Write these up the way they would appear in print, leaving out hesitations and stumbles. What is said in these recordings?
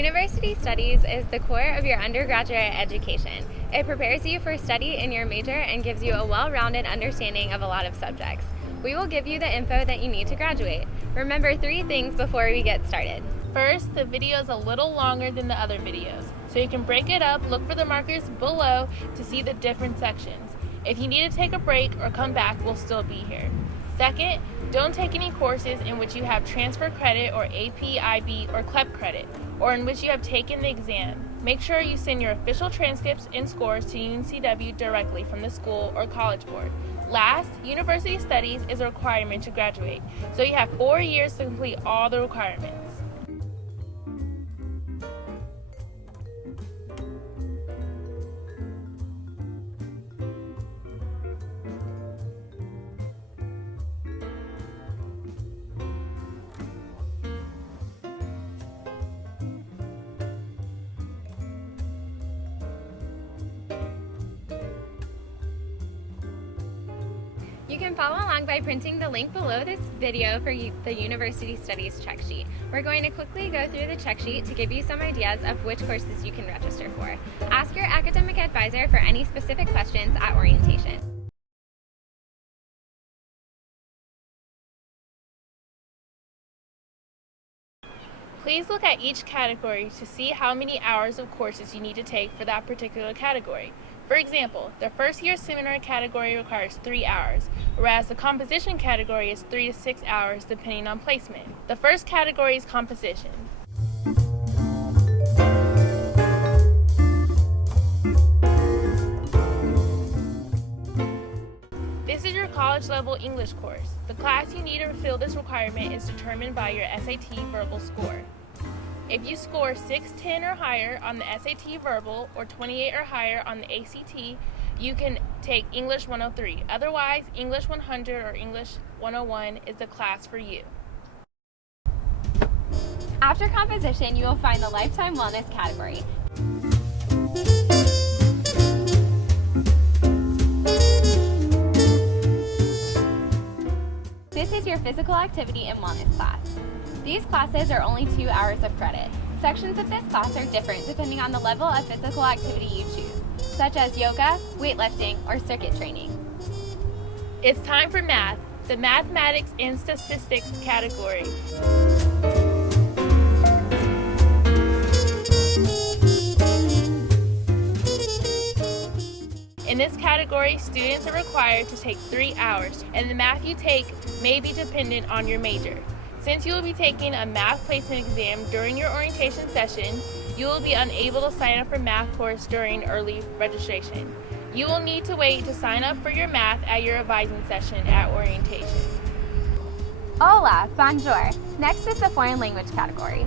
University Studies is the core of your undergraduate education. It prepares you for study in your major and gives you a well-rounded understanding of a lot of subjects. We will give you the info that you need to graduate. Remember 3 things before we get started. First, the video is a little longer than the other videos, so you can break it up, look for the markers below to see the different sections. If you need to take a break or come back, we'll still be here. Second, don't take any courses in which you have transfer credit or AP, IB, or CLEP credit, or in which you have taken the exam. Make sure you send your official transcripts and scores to UNCW directly from the school or college board. Last, University Studies is a requirement to graduate, so you have 4 years to complete all the requirements. You can follow along by printing the link below this video for the University Studies check sheet. We're going to quickly go through the check sheet to give you some ideas of which courses you can register for. Ask your academic advisor for any specific questions at orientation. Please look at each category to see how many hours of courses you need to take for that particular category. For example, the first year seminar category requires 3 hours, whereas the composition category is 3 to 6 hours depending on placement. The first category is composition. This is your college level English course. The class you need to fill this requirement is determined by your SAT verbal score. If you score 610 or higher on the SAT verbal or 28 or higher on the ACT, you can take English 103. Otherwise, English 100 or English 101 is the class for you. After composition, you will find the lifetime wellness category. This is your physical activity and wellness class. These classes are only 2 hours of credit. Sections of this class are different depending on the level of physical activity you choose, such as yoga, weightlifting, or circuit training. It's time for math, the mathematics and statistics category. In this category, students are required to take 3 hours, and the math you take may be dependent on your major. Since you will be taking a math placement exam during your orientation session, you will be unable to sign up for math course during early registration. You will need to wait to sign up for your math at your advising session at orientation. Hola, bonjour. Next is the foreign language category.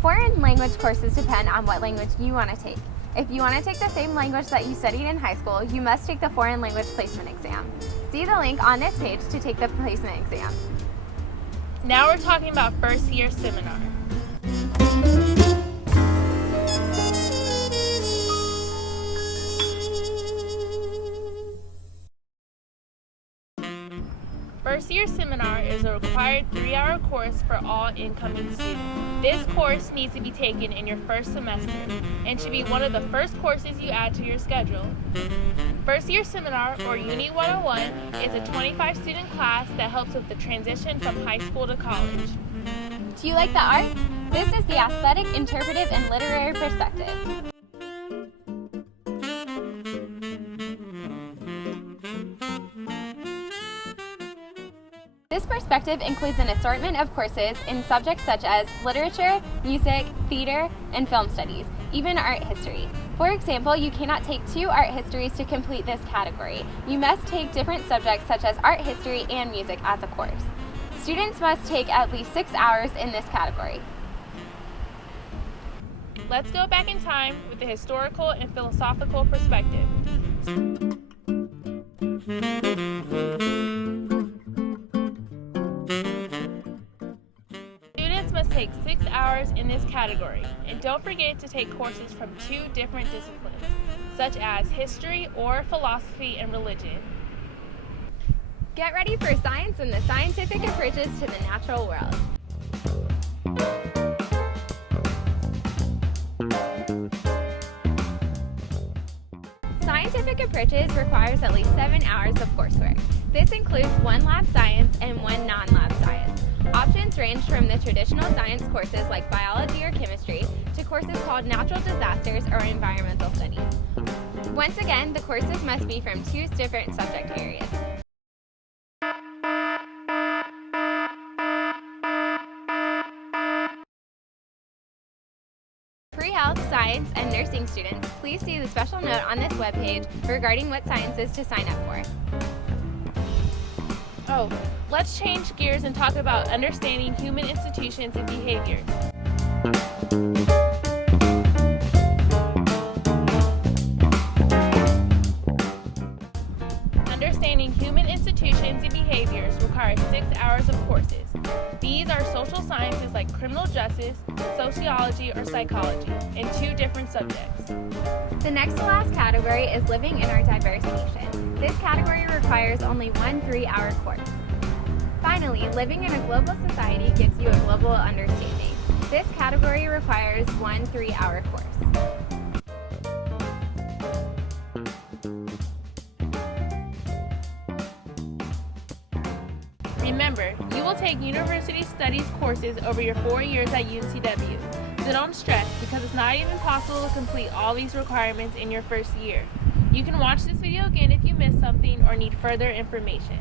Foreign language courses depend on what language you want to take. If you want to take the same language that you studied in high school, you must take the foreign language placement exam. See the link on this page to take the placement exam. Now we're talking about first year seminar. First year seminar is a required 3-hour course for all incoming students. This course needs to be taken in your first semester and should be one of the first courses you add to your schedule. First year seminar, or Uni 101, is a 25-student class that helps with the transition from high school to college. Do you like the arts? This is the aesthetic, interpretive, and literary perspective. This perspective includes an assortment of courses in subjects such as literature, music, theater, and film studies, even art history. For example, you cannot take 2 art histories to complete this category. You must take different subjects such as art history and music as a course. Students must take at least 6 hours in this category. Let's go back in time with the historical and philosophical perspective. Students must take 6 hours in this category, and don't forget to take courses from 2 different disciplines, such as history or philosophy and religion. Get ready for science and the scientific approaches to the natural world. Scientific approaches requires at least 7 hours of coursework. This includes 1 lab science and 1 non-lab science. Options range from the traditional science courses like biology or chemistry to courses called natural disasters or environmental studies. Once again, the courses must be from 2 different subject areas. Pre-health, science, and nursing students, please see the special note on this webpage regarding what sciences to sign up for. Oh, let's change gears and talk about understanding human institutions and behaviors. Understanding human institutions and behaviors requires 6 hours of courses. These are social sciences like criminal justice, sociology, or psychology, in 2 different subjects. The next to last category is living in our diverse nation. This category requires only 1 3-hour course. Finally, living in a global society gives you a global understanding. This category requires 1 3-hour course. Remember, you will take university studies courses over your 4 years at UNCW, so don't stress because it's not even possible to complete all these requirements in your first year. You can watch this video again if you missed something or need further information.